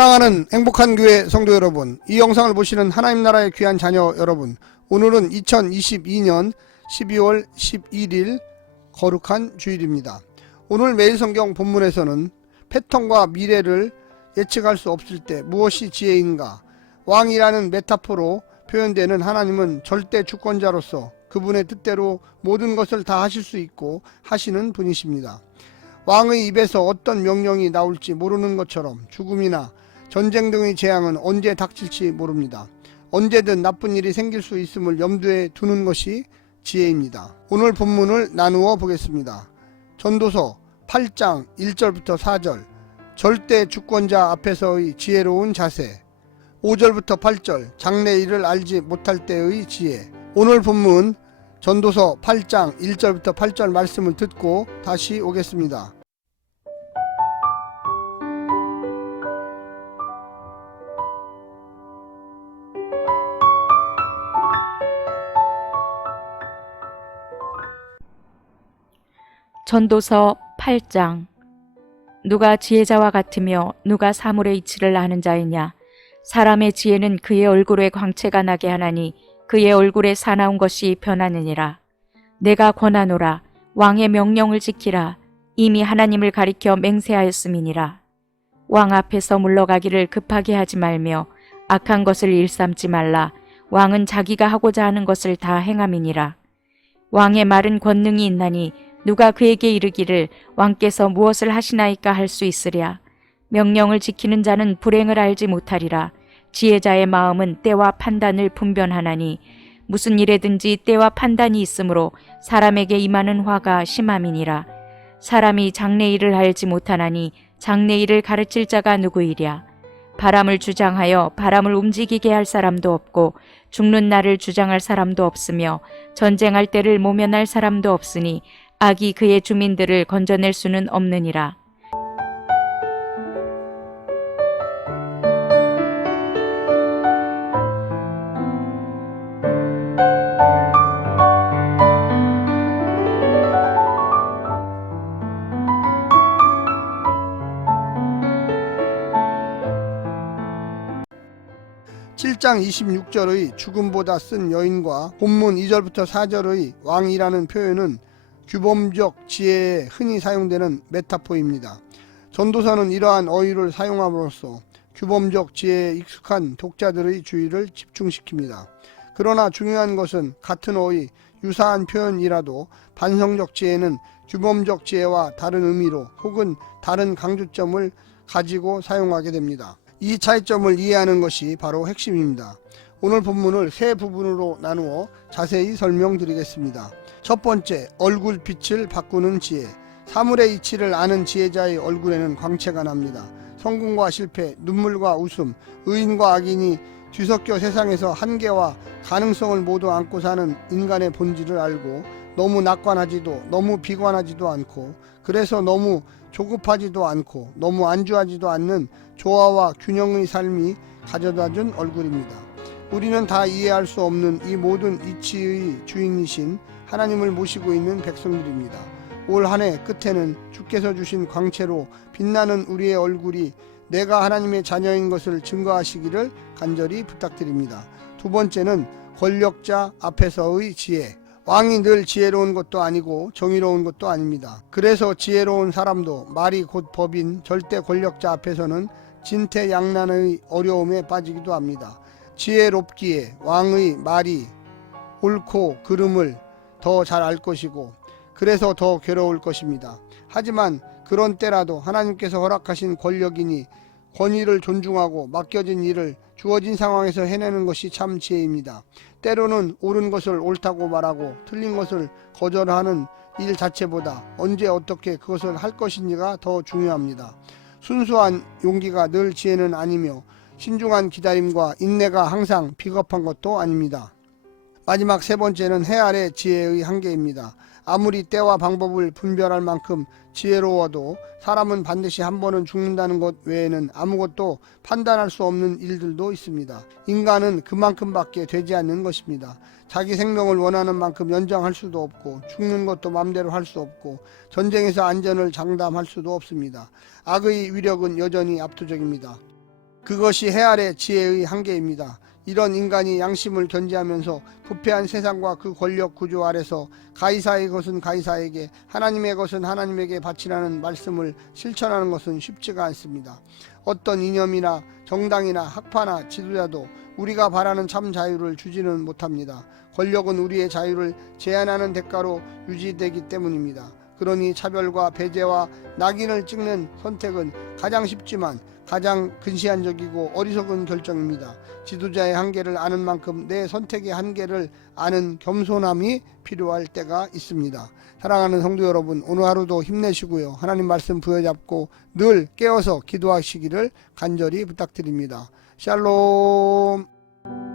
사랑하는 행복한 교회 성도 여러분, 이 영상을 보시는 하나님 나라의 귀한 자녀 여러분, 오늘은 2022년 12월 11일 거룩한 주일입니다. 오늘 매일 성경 본문에서는 패턴과 미래를 예측할 수 없을 때 무엇이 지혜인가? 왕이라는 메타포로 표현되는 하나님은 절대 주권자로서 그분의 뜻대로 모든 것을 다 하실 수 있고 하시는 분이십니다. 왕의 입에서 어떤 명령이 나올지 모르는 것처럼 죽음이나 전쟁 등의 재앙은 언제 닥칠지 모릅니다. 언제든 나쁜 일이 생길 수 있음을 염두에 두는 것이 지혜입니다. 오늘 본문을 나누어 보겠습니다. 전도서 8장 1절부터 4절 절대 주권자 앞에서의 지혜로운 자세 5절부터 8절 장래 일을 알지 못할 때의 지혜 오늘 본문 전도서 8장 1절부터 8절 말씀을 듣고 다시 오겠습니다. 전도서 8장. 누가 지혜자와 같으며 누가 사물의 이치를 아는 자이냐? 사람의 지혜는 그의 얼굴에 광채가 나게 하나니 그의 얼굴에 사나운 것이 변하느니라. 내가 권하노라. 왕의 명령을 지키라. 이미 하나님을 가리켜 맹세하였음이니라. 왕 앞에서 물러가기를 급하게 하지 말며 악한 것을 일삼지 말라. 왕은 자기가 하고자 하는 것을 다 행함이니라. 왕의 말은 권능이 있나니 누가 그에게 이르기를 왕께서 무엇을 하시나이까 할 수 있으랴. 명령을 지키는 자는 불행을 알지 못하리라. 지혜자의 마음은 때와 판단을 분별하나니 무슨 일에든지 때와 판단이 있으므로 사람에게 임하는 화가 심함이니라. 사람이 장래일을 알지 못하나니 장래일을 가르칠 자가 누구이랴. 바람을 주장하여 바람을 움직이게 할 사람도 없고 죽는 날을 주장할 사람도 없으며 전쟁할 때를 모면할 사람도 없으니 악이 그의 주민들을 건져낼 수는 없느니라. 칠장 26절의 죽음보다 쓴 여인과 본문 2절부터 4절의 왕이라는 표현은 규범적 지혜에 흔히 사용되는 메타포입니다. 전도사는 이러한 어휘를 사용함으로써 규범적 지혜에 익숙한 독자들의 주의를 집중시킵니다. 그러나 중요한 것은 같은 어휘, 유사한 표현이라도 반성적 지혜는 규범적 지혜와 다른 의미로 혹은 다른 강조점을 가지고 사용하게 됩니다. 이 차이점을 이해하는 것이 바로 핵심입니다. 오늘 본문을 세 부분으로 나누어 자세히 설명드리겠습니다. 첫 번째, 얼굴 빛을 바꾸는 지혜. 사물의 이치를 아는 지혜자의 얼굴에는 광채가 납니다. 성공과 실패, 눈물과 웃음, 의인과 악인이 뒤섞여 세상에서 한계와 가능성을 모두 안고 사는 인간의 본질을 알고 너무 낙관하지도 너무 비관하지도 않고 그래서 너무 조급하지도 않고 너무 안주하지도 않는 조화와 균형의 삶이 가져다 준 얼굴입니다. 우리는 다 이해할 수 없는 이 모든 이치의 주인이신 하나님을 모시고 있는 백성들입니다. 올 한 해 끝에는 주께서 주신 광채로 빛나는 우리의 얼굴이 내가 하나님의 자녀인 것을 증거하시기를 간절히 부탁드립니다. 두 번째는 권력자 앞에서의 지혜. 왕이 늘 지혜로운 것도 아니고 정의로운 것도 아닙니다. 그래서 지혜로운 사람도 말이 곧 법인 절대 권력자 앞에서는 진퇴양난의 어려움에 빠지기도 합니다. 지혜롭기에 왕의 말이 옳고 그름을 더 잘 알 것이고 그래서 더 괴로울 것입니다. 하지만 그런 때라도 하나님께서 허락하신 권력이니 권위를 존중하고 맡겨진 일을 주어진 상황에서 해내는 것이 참 지혜입니다. 때로는 옳은 것을 옳다고 말하고 틀린 것을 거절하는 일 자체보다 언제 어떻게 그것을 할 것인지가 더 중요합니다. 순수한 용기가 늘 지혜는 아니며 신중한 기다림과 인내가 항상 비겁한 것도 아닙니다. 마지막 세 번째는 해 아래 지혜의 한계입니다. 아무리 때와 방법을 분별할 만큼 지혜로워도 사람은 반드시 한 번은 죽는다는 것 외에는 아무것도 판단할 수 없는 일들도 있습니다. 인간은 그만큼밖에 되지 않는 것입니다. 자기 생명을 원하는 만큼 연장할 수도 없고 죽는 것도 맘대로 할 수 없고 전쟁에서 안전을 장담할 수도 없습니다. 악의 위력은 여전히 압도적입니다. 그것이 헤아래 지혜의 한계입니다. 이런 인간이 양심을 견지하면서 부패한 세상과 그 권력 구조 아래서 가이사의 것은 가이사에게 하나님의 것은 하나님에게 바치라는 말씀을 실천하는 것은 쉽지가 않습니다. 어떤 이념이나 정당이나 학파나 지도자도 우리가 바라는 참 자유를 주지는 못합니다. 권력은 우리의 자유를 제한하는 대가로 유지되기 때문입니다. 그러니 차별과 배제와 낙인을 찍는 선택은 가장 쉽지만 가장 근시안적이고 어리석은 결정입니다. 지도자의 한계를 아는 만큼 내 선택의 한계를 아는 겸손함이 필요할 때가 있습니다. 사랑하는 성도 여러분, 오늘 하루도 힘내시고요. 하나님 말씀 부여잡고 늘 깨어서 기도하시기를 간절히 부탁드립니다. 샬롬.